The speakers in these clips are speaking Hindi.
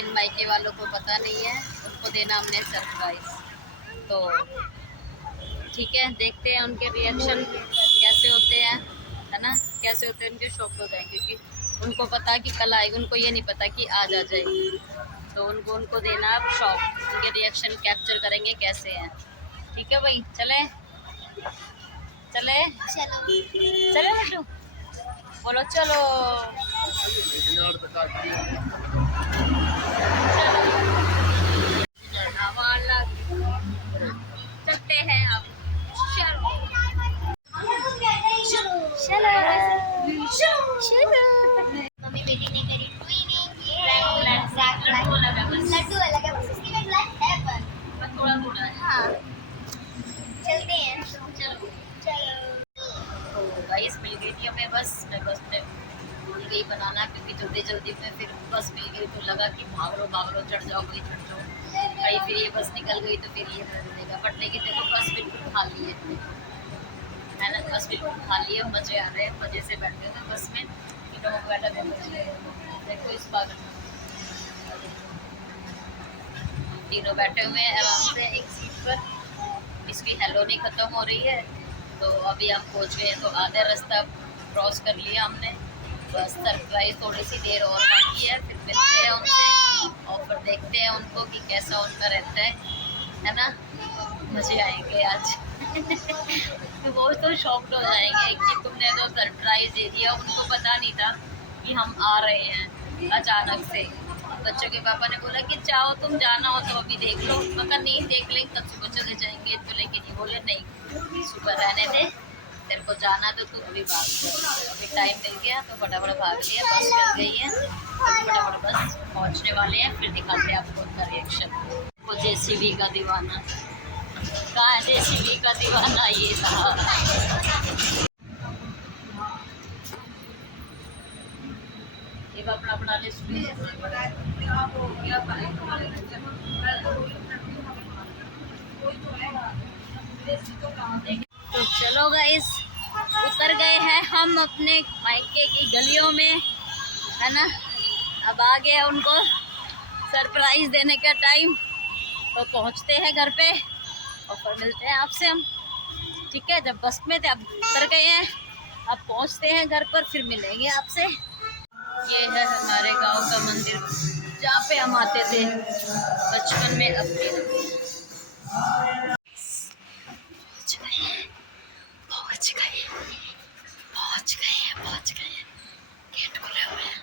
लेकिन मायके वालों को पता नहीं है, उनको देना हमने सरप्राइज। तो ठीक है, देखते हैं उनके रिएक्शन कैसे होते हैं, है ना, कैसे होते हैं, उनके शौक हो जाएंगे, क्योंकि उनको पता है कि कल आएगी, उनको ये नहीं पता कि आज आ जाएगी। तो उनको देना अब शौक, उनके रिएक्शन कैप्चर करेंगे कैसे हैं। ठीक है भाई, चले चले चले लड्डू, बोलो चलो। चलते हैं अब, चलो मम्मी बेटी ने करी लड्डू अलग है, बस उसकी में ब्लैक है पर थोड़ा थोड़ा है। हाँ चलते हैं, चलो चलो। तो गाइस मिल गई थी हमें बस में भूल गई बनाना, क्योंकि जल्दी जल्दी में फिर बस मिल गई तो लगा कि भाग लो चढ़ जाओ भाई, चढ़ जाओ भाई। फिर ये बस निकल गई तो फिर ये कर देगा, बट लेकिन देखो बस बिल्कुल खाली है ना, बस बिल्कुल खाली है, मजे आ रहे हैं, मजे से बैठे थे बस में, देखो इस बार तीनों बैठे हुए हैं आराम से एक सीट पर। इसकी हेलो नहीं ख़त्म हो रही है, तो अभी हम पहुंच गए, तो आधा रास्ता क्रॉस कर लिया हमने, बस सरप्राइज थोड़ी सी देर और बाकी है, फिर मिलते हैं उनसे और फिर देखते हैं उनको कि कैसा उनका रहता है ना। मज़े आएंगे आज। तो वो तो शॉक्ड हो जाएंगे कि तुमने तो सरप्राइज दे दिया, उनको पता नहीं था कि हम आ रहे हैं अचानक से। बच्चों के पापा ने बोला कि चाहो तुम जाना हो तो अभी देख लो, मगर नहीं देख लेंगे तब सुबह चले जाएंगे, तो लेकिन ये बोले नहीं सुबह रहने दे, तेरे को जाना तो तू अभी भाग जा। अभी टाइम मिल गया तो फटाफट भाग लिया, बस मिल गई है तो फटाफट बस पहुंचने वाले हैं, फिर दिखाते हैं आपको उनका रिएक्शन। वो जेसीबी का दीवाना, कहाँ है जेसीबी का दीवाना, ये रहा। एक अपना अपना लिस्ट तो चलो गाइस, उतर गए हैं हम अपने मायके की गलियों में, है ना। अब आ गया उनको सरप्राइज देने का टाइम, तो पहुंचते हैं घर पे और फिर मिलते हैं आपसे हम। ठीक है, जब बस में थे अब उतर गए हैं, अब पहुंचते हैं घर पर, फिर मिलेंगे आपसे। ये है हमारे गांव का मंदिर, जहाँ पे हम आते थे बचपन में। अपने पहुंच गए, गेट खुले हुए हैं।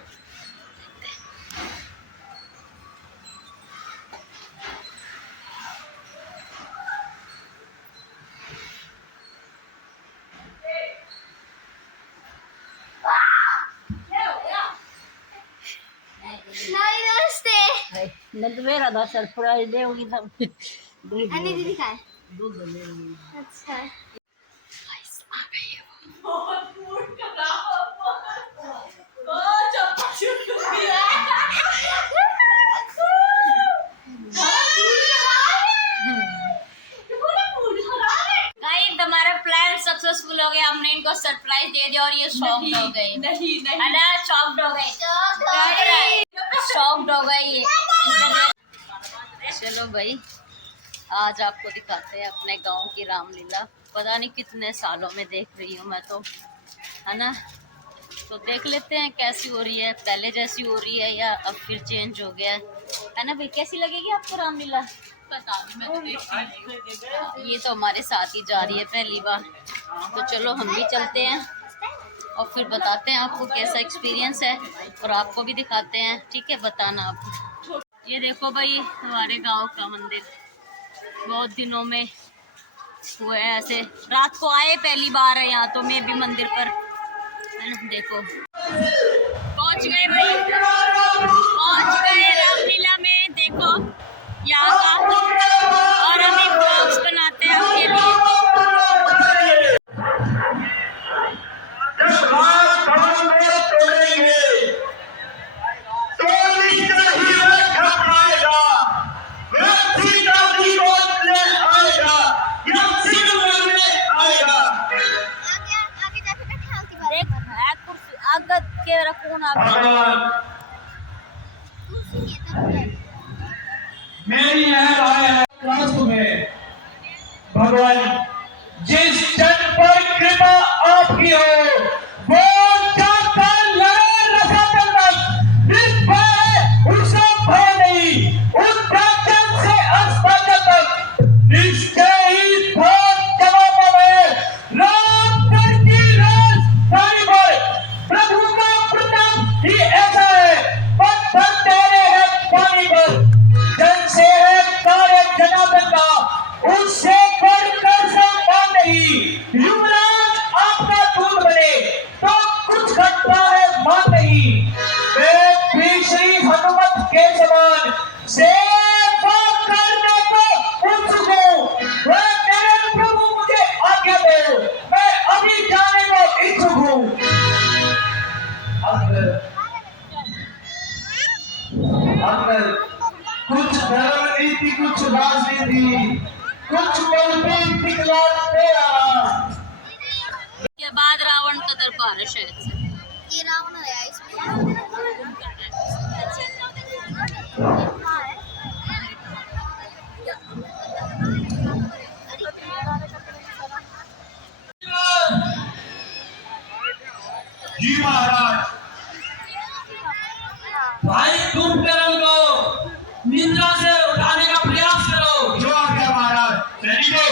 मेरा था सरप्राइज देगी सब। दीदी का है। दूध अच्छा हमारा प्लान सक्सेसफुल हो गया, हमने इनको सरप्राइज दे दिया और ये शॉक्ड हो गए। है ना, शॉक्ड हो गए, शॉक्ड हो गए ये। चलो भाई, आज आपको दिखाते हैं अपने गांव की रामलीला। पता नहीं कितने सालों में देख रही हूँ मैं तो, है ना। तो देख लेते हैं कैसी हो रही है, पहले जैसी हो रही है या अब फिर चेंज हो गया है ना भाई। कैसी लगेगी आपको रामलीला? पता नहीं, ये तो हमारे साथ ही जा रही है पहली बार, तो चलो हम भी चलते हैं और फिर बताते हैं आपको कैसा एक्सपीरियंस है, और आपको भी दिखाते हैं। ठीक है, बताना आप। ये देखो भाई, हमारे गांव का मंदिर बहुत दिनों में हुआ है ऐसे, रात को आए पहली बार है यहाँ तो मैं भी मंदिर पर, है ना। देखो पहुंच गए भाई, पहुंच गए रामलीला में। देखो यहाँ का, और हम एक ब्लॉग्स बनाते हैं आपके लिए। देख, आगत के रखून आप बड़ी लहर आए हैं राष्ट्र में। भगवान जिस जन पर कृपा आपकी हो वो जाकर लड़े रसातल तक, निष्भय उससे भय नहीं, उत्तराखंड से अस्ताचल तक, निश्चय ही बहुत जवाबों में रामगढ़ की राजधानी पर प्रभु का प्रताप ही ऐसा है। पत्थर तेरे हैं पानी पर, जन से है कार्य जनार्दन का, उससे बढ़कर सम्मान नहीं। युवराज आपका दूध बने तो कुछ घटता है मान नहीं। मैं भी श्री हनुमत के समान सेवा करने को उत्सुक हूँ। वह मेरे प्रभु मुझे आज्ञा दो, मैं अभी जाने को इच्छुक हूँ। अंकल कुछ धर्म नीति, कुछ राजनीति, कुछ मौलिक दिखलाते आ। के बाद रावण का दरबार है शायद से। ये रावण है इसमें। जी महाराज, भाई कुंभकर्ण को निद्रा से उठाने का प्रयास करो। जो आज्ञा महाराज। सैनिकों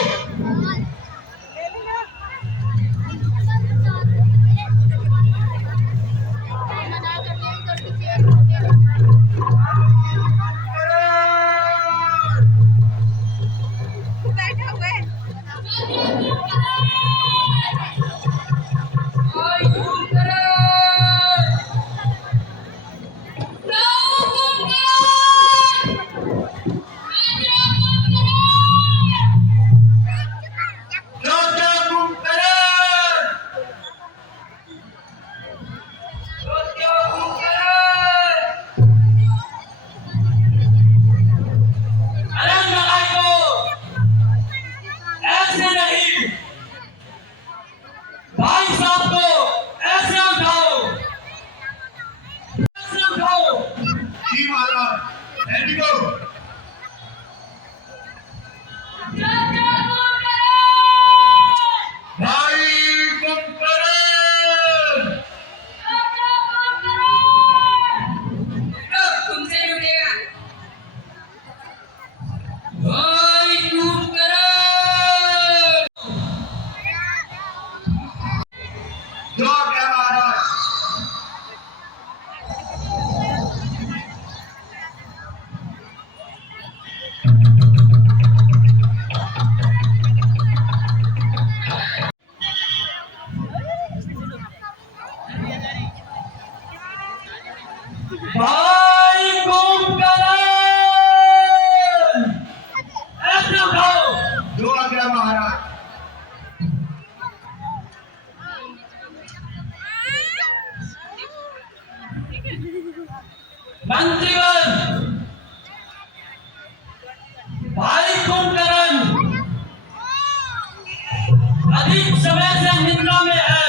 भाई कुंभकर्ण ऐसे उठाओ। जो आज्ञा महाराज। मंत्रीगण, भाई कुंभकर्ण अधिक समय से निद्रा में है,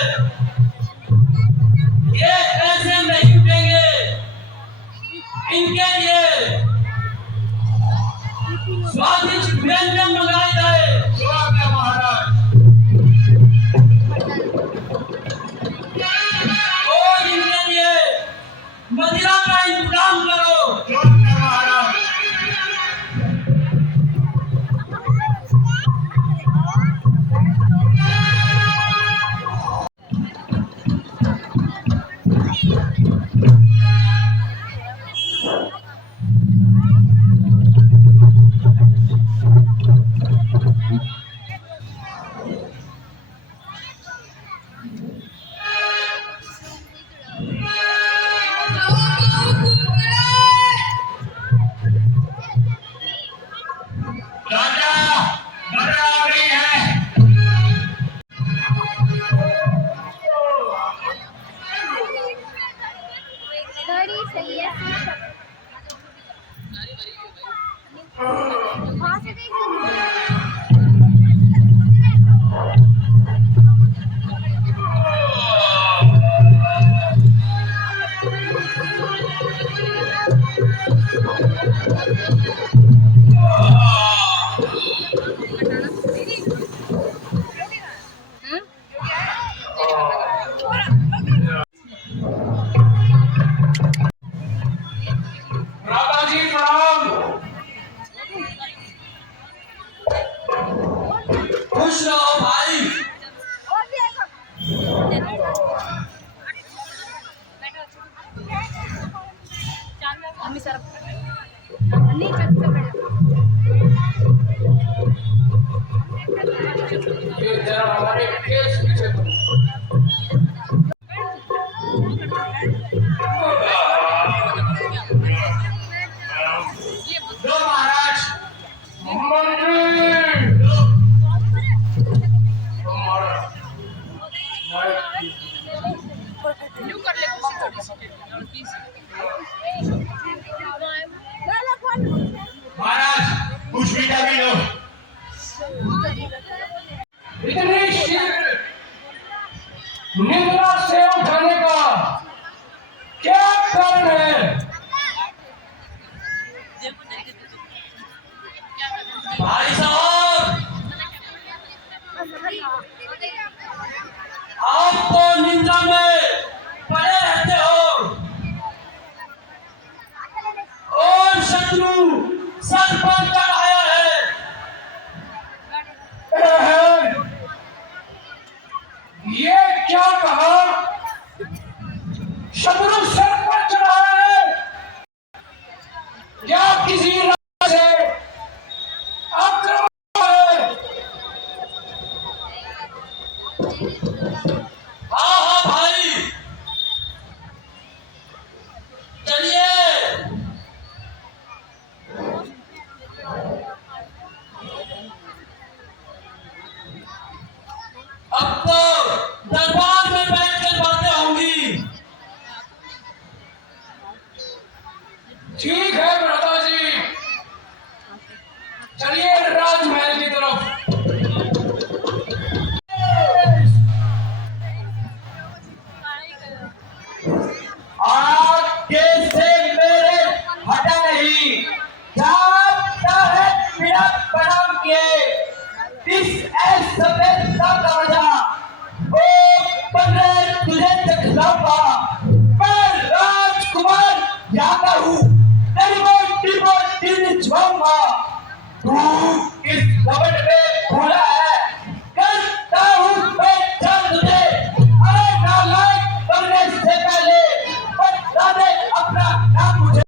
ये ऐसे नहीं उठेंगे। इनके लिए स्वादिष्ट व्यंजन मंगाए जाए। जो आज्ञा महाराज। और इनके लिए मदिरा का इंतजाम करो। जो आज्ञा महाराज। ये जरा हमारे केस पीछे करो। दो महाराज मंत्री महाराज कुछ मीठा भी लो। इतनी शीघ्र निद्रा से उठाने का क्या कारण है? भाई साहब आप तो निंदा में पड़े रहते हो और शत्रु सर पर चढ़ाया है। ये क्या कहा? शत्रु सर पर चढ़ाया है? क्या किसी राह से आक्रमण है? हाँ हाँ भाई चलिए। अब तो दरबार में बैठकर बातें होंगी। ठीक है भ्राता जी, चलिए राजमहल की तरफ। आगे से मेरे हटा नहीं जाता है बिना प्रणाम किए। इस सफेद का वजह ओ पंद्रह तुझे दिखलाऊंगा। मैं राजकुमार जाता हूँ छुआऊंगा। तू इस कबट में भूला है करता हूँ मैं जान तुझे। अरे नालायक बनने से पहले बता दे अपना नाम मुझे।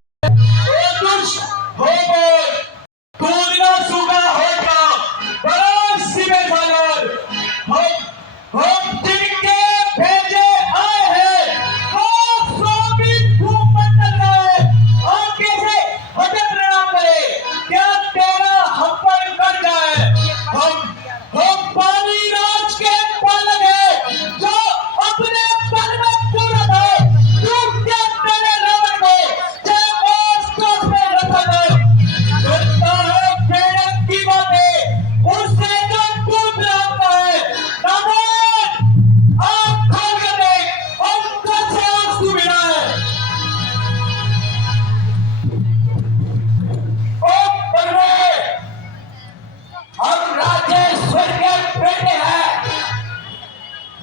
हम जिनके भेजे आए हैं वो स्वामी भूमंडल में हम कैसे हजर प्रणाम करें? क्या तेरा हम पर कर जाए? हम पानी राज के पालक हैं जो अपने पल में पूर्ण है। तू क्या तेरे रावण को जब कोस में रखा है? सुनता है प्रेरक की बातें उससे जो टूट रहा है। आँख खोल कर देख, आँखों से आंसू गिरा है। ओ बलवे, हम राजेश्वर के बेटे हैं।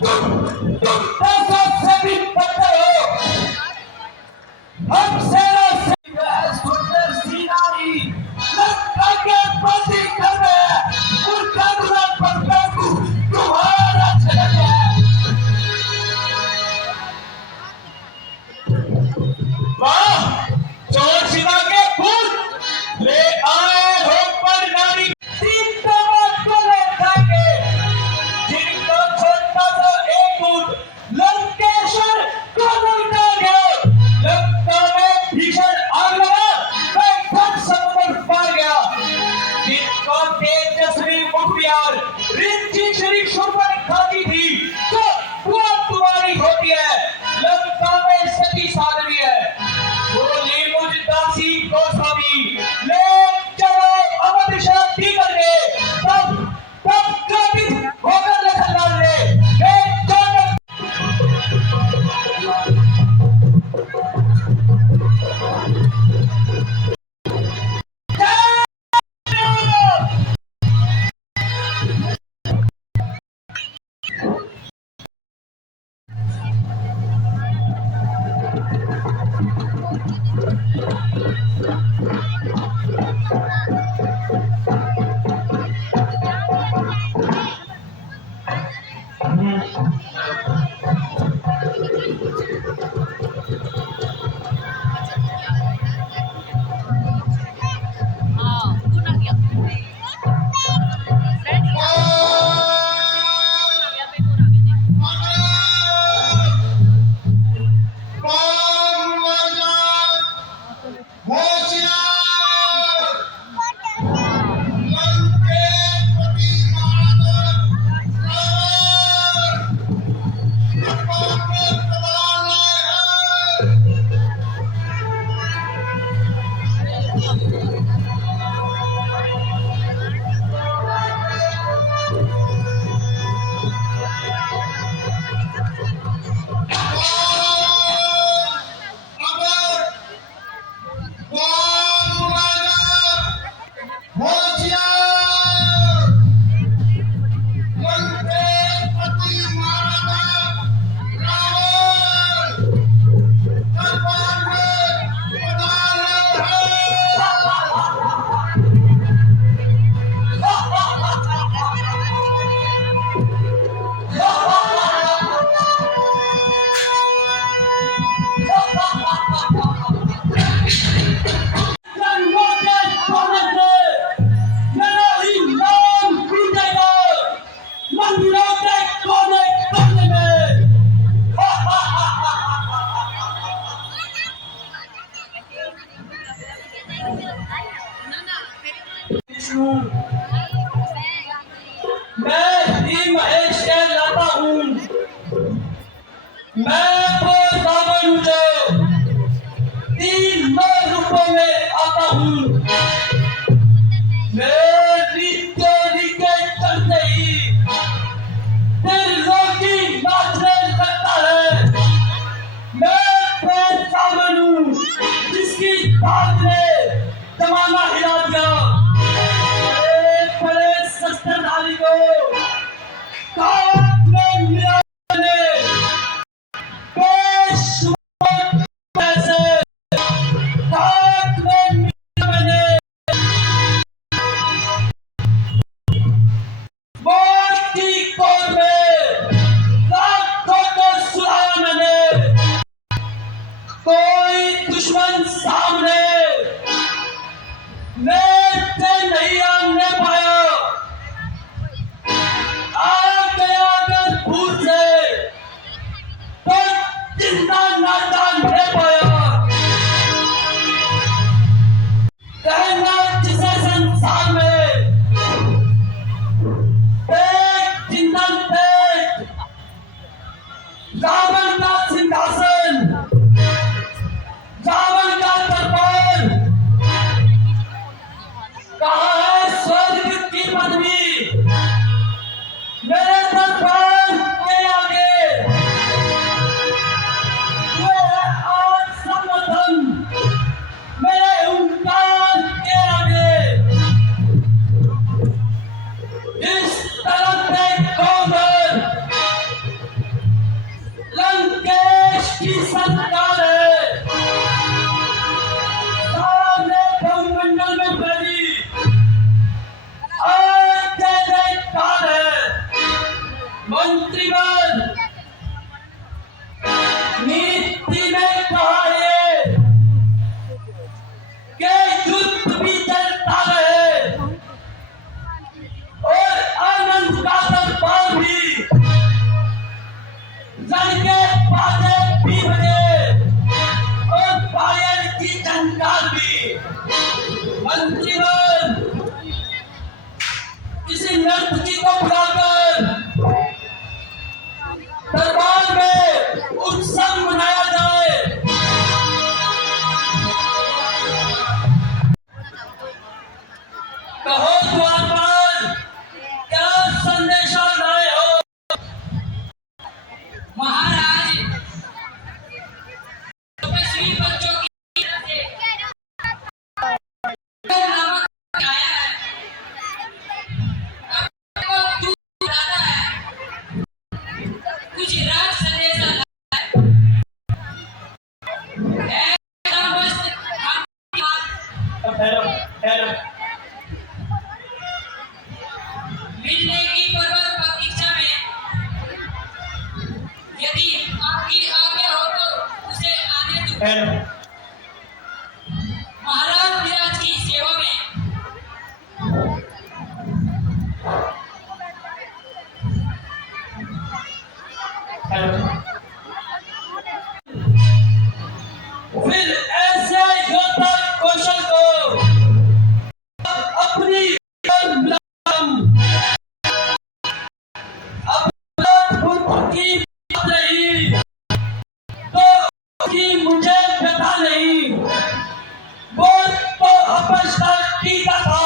तुम दसों से भी बदतर हो। हम शेरों से सुंदर सी नारी लंका के बंदी कर रहे हैं। उनका दुल्हन बनकर तुम्हारा छलक है। वाह, चोर सीता के फूल ले आए हो पर नारी सीता को ले जाएंगे। जिनका छोटा सा एक दूध लंकेश्वर को लुटा गया। लंका में भीषण आग लगा, मैं फट समुद्र पार गया। जिनका तेजस्वी मुखबियार रिंची श्री शूर्पण खाती थी जो तुम्हारी होती है। लंका में सती साध्वी है। बोली मुझ दासी गोस्वामी ले चलो अवध शांति करके तब क्रोधित होकर लखन लाल ने मैं ही महेश कहलाता हूँ। मैं वो रावण हूँ जो 3 रूपों में आता हूँ। मेरी चोरी के चलते ही दिल रोगी नाचने लगता है। मैं वो रावण हूँ जिसकी बात ने जमाना हिला दिया। एक बड़े शस्त्रधारी को काट में मिला कोई दुश्मन सामने मैं नहीं आने पाया। आ गया अगर भूल से तो जिंदा ना जानने पाया। कहना जिसे संसार में एक जिंदन पे रावण का सिंहासन, रावण का दरबार, कहाँ है स्वर्ग की पदवी मेरे दरबार के आगे। ये है आज समर्थन मेरे हुंकार के आगे। इस तरफ से कौमर लंकेश की सरकार है। सारे बहुमंडल में फैली आज जय जयकार है। मंत्रिमंडल नीति में कहा है कि युद्ध भी चलता रहे और आनंद का दरबार भी, लड़के बाजे भी बजे और पायल की झंकार भी। मंत्रिमंडल किसी नर्तकी को बुलाकर दरबार में उत्सव मनाया जाए। कहो द्वारपाल क्या संदेशा लाए हो? महाराज, तपस्वी बच्चों की नामक आया है। आपको दूध लाता है, कुछ राज संदेशा लाता है। ऐसा मस्त ठहरो ठहरो। मिलने की पर्वत प्रतीक्षा में, यदि आपकी आज्ञा हो तो उसे आने दो। ठहरो। महाराज विराज की सेवा में ठहरो। फिर ऐसे योद्धा कौशल को अपनी बुद्ध की बात नहीं तो कि मुझे व्यथा नहीं। वो तो अपश का टीका था,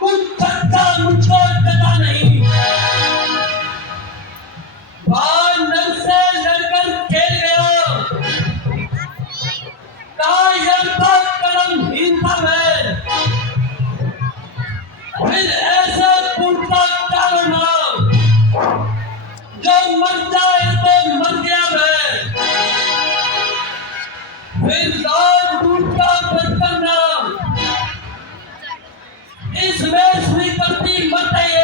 कुछ चर्चा मुझको व्यथा नहीं। नल से लड़कर खेल गया, कहा कलम था मैं। फिर ऐसा पूछता करना जो मर जाए तो मर गया मैं। फिर राजदूत का व्रत करना इसमें स्वीकृति मत है।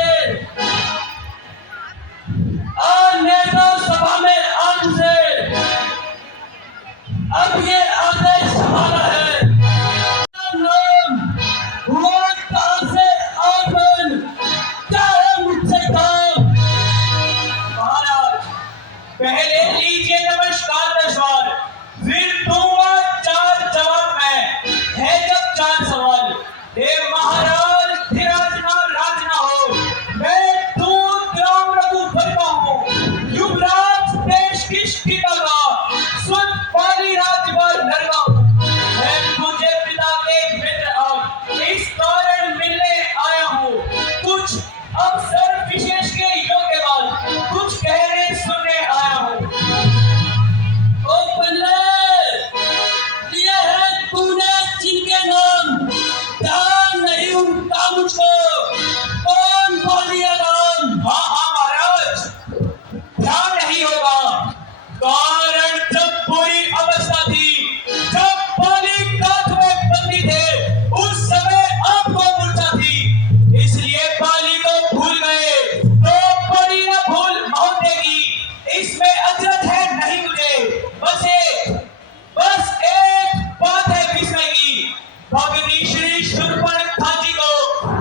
अवसर विशेष के योग के बाद कुछ कहने सुनने आया हूँ। ओ पंडित, ये है तूने जिनके नाम ध्यान नहीं उनका मुझको कौन बोल दिया नाम? हाँ महाराज, ध्यान नहीं होगा, कारण जब पूरी अवस्था थी, जब पाली कांच में बंदी थे, उस समय आपको मूर्छा थी, इसलिए पाली को भूल गए, तो परी न भूल मौत देगी, इसमें अजरत है नहीं मुझे। बस एक बात है विस्मय की, भगनी श्री शूर्पणखा जी को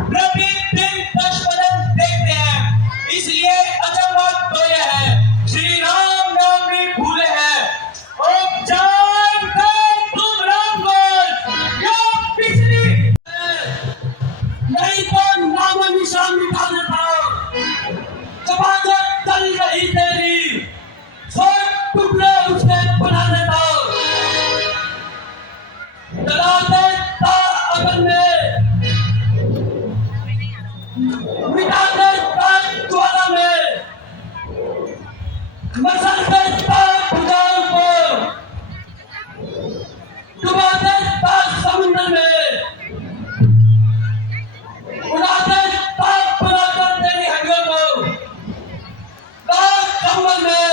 प्रतिदिन दशवदन देखते हैं, इसलिए अचंभा तो यह है, श्री राम नाम भी भूले हैं। ओ जान कर तुम राम बोल, या पिछली नहीं तो नाम निशान मिटा देता हूं। जमानत चल रही तेरी, सौ टुकड़े उसके बना देता हूं। जला देता अगल में, मिटा देता ज्वाला में, मसल देता भुजाओं को, डुबा देता समुद्र में, उड़ा देता बनाकर तेरी हड्डियों को रात कंबल में।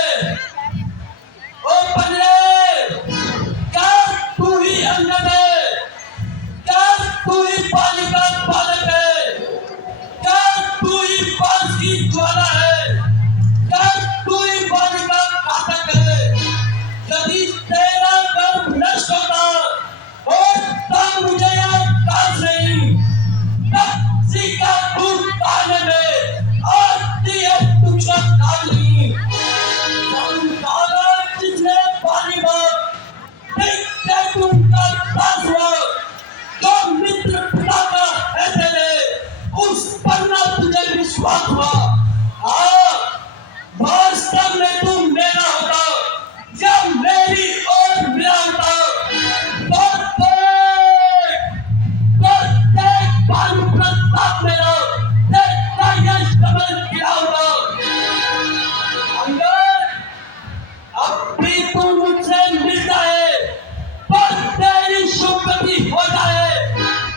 ओ पंडित, क्या तू ही अंगद है? क्या तू ही बालिका बालक है? क्या तू ही पास की ज्वाला है? क्या तू ही बालिका घातक है? यदि तेरा कर्म नष्ट होता और तब मुझे यह काज नहीं, तब सीखा तू कान में आती है तुझका कान नहीं। संसार जिसने पानी बाप देख के तुमका दास हुआ, जो मित्र पिता का है तेरे, उस पर ना तुझे विश्वास हुआ। हाँ, वास्तव में तू मेरा होता, जब मेरी और मेरा होता, तो देख बालू प्रताप मेरा, देखता यश कमल गिरा होता। अंगद, अब भी तू मुझसे मिलता है, पर तेरी शुभगति हो जाए,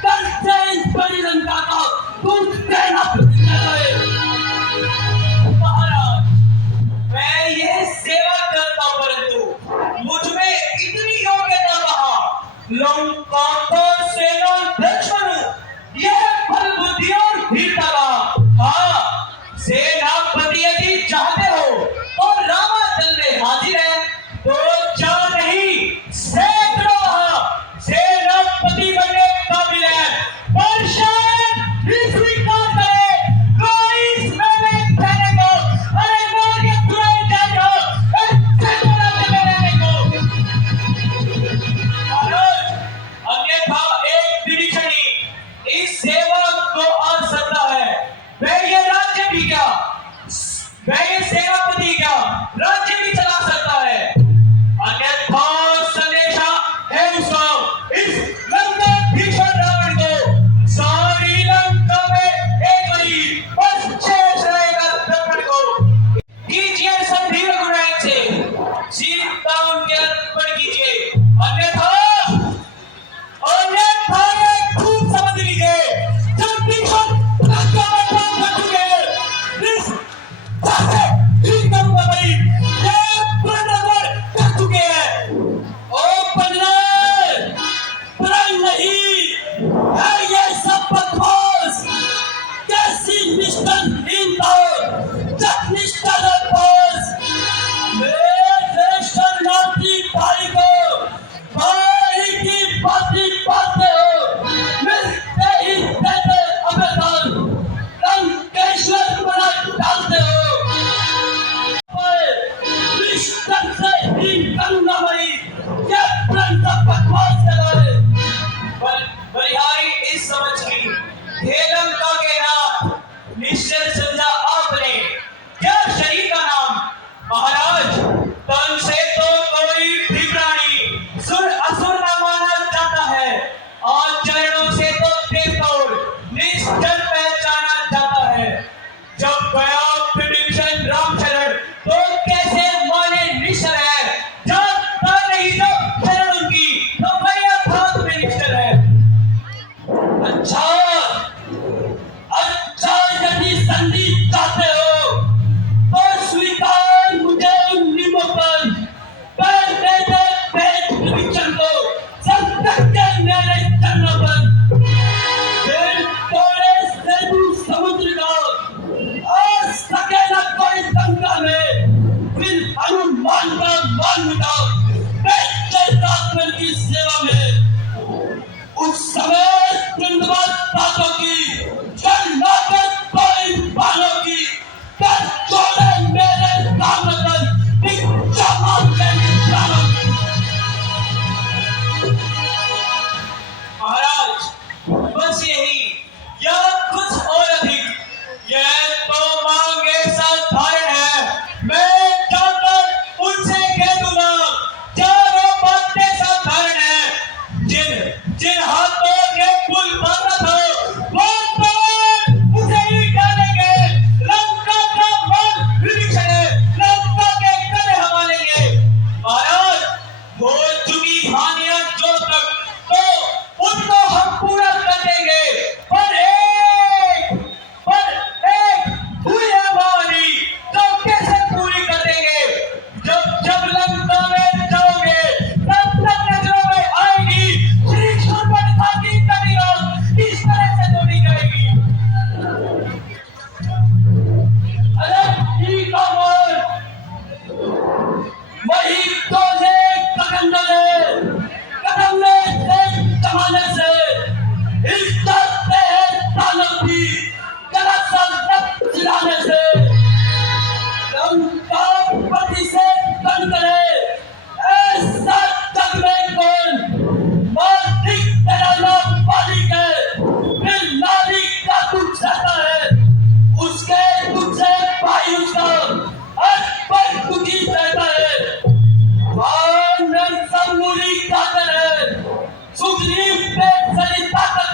कल से इस बड़ी लंका का तू सेना महाराज, मैं यह सेवा करता हूं, परंतु मुझ में इतनी योग्यता कहाँ? लंका का सेनाध्यक्ष बनूं, यह बल बुद्धि और वीरता का। हाँ, सेनापति यदि चाहते हो तो रामाचंद्र में हाजिर है, तो क्या नहीं, सैकड़ों वहां सेनापति बनने काबिल है, पर शायद स्वीकार करे कोई इसमें में कहने को, अरे मार के तुरंत जाओ, ऐसे बोला के मेरे को। महाराज, अन्यथा एक विभीषणी इस सेवा को आ सकता है, वह ये राज्य भी क्या, वह ये सेनापति क्या, राज्य भी चला सकता है। अन्यथा संदेशा है उसका, इस लंका भीषण रावण को, सारी लंका में एक बड़ी बस शेष रहेगा दर्पण को। कीजिए संधि रघुनायक से, सीता उनके अर्पण कीजिए, अन्यथा खूब समझ लीजिए, जब भीषण लंका में काम कर चुके, इस जासे ही करूंगा भाई, ये प्रणवर कर चुके हैं। ओ पंडित, प्रण नहीं है ये सब बकवास, कैसी निष्ठहीनता, जब निष्ठा न पास, मेरे शरणार्थी भाई को भाई की बाती पाते हो, मिलते ही देते अबेदान, लंकेश्वर बना डालते हो। निष्ठा से ही करूंगा भाई, ये प्रण सब बकवास है। बलिहारी इस समझ की, हे लंका के नाम निश्चय समझा आपने, क्या शरीर का नाम? महाराज, तन से तो कोई भी प्राणी सुर असुर न माना जाता है, और चरणों से तो देवतौर निश्चल पहचाना जाता है। पूरी ताकत है, सुग्रीव पे सारी ताकत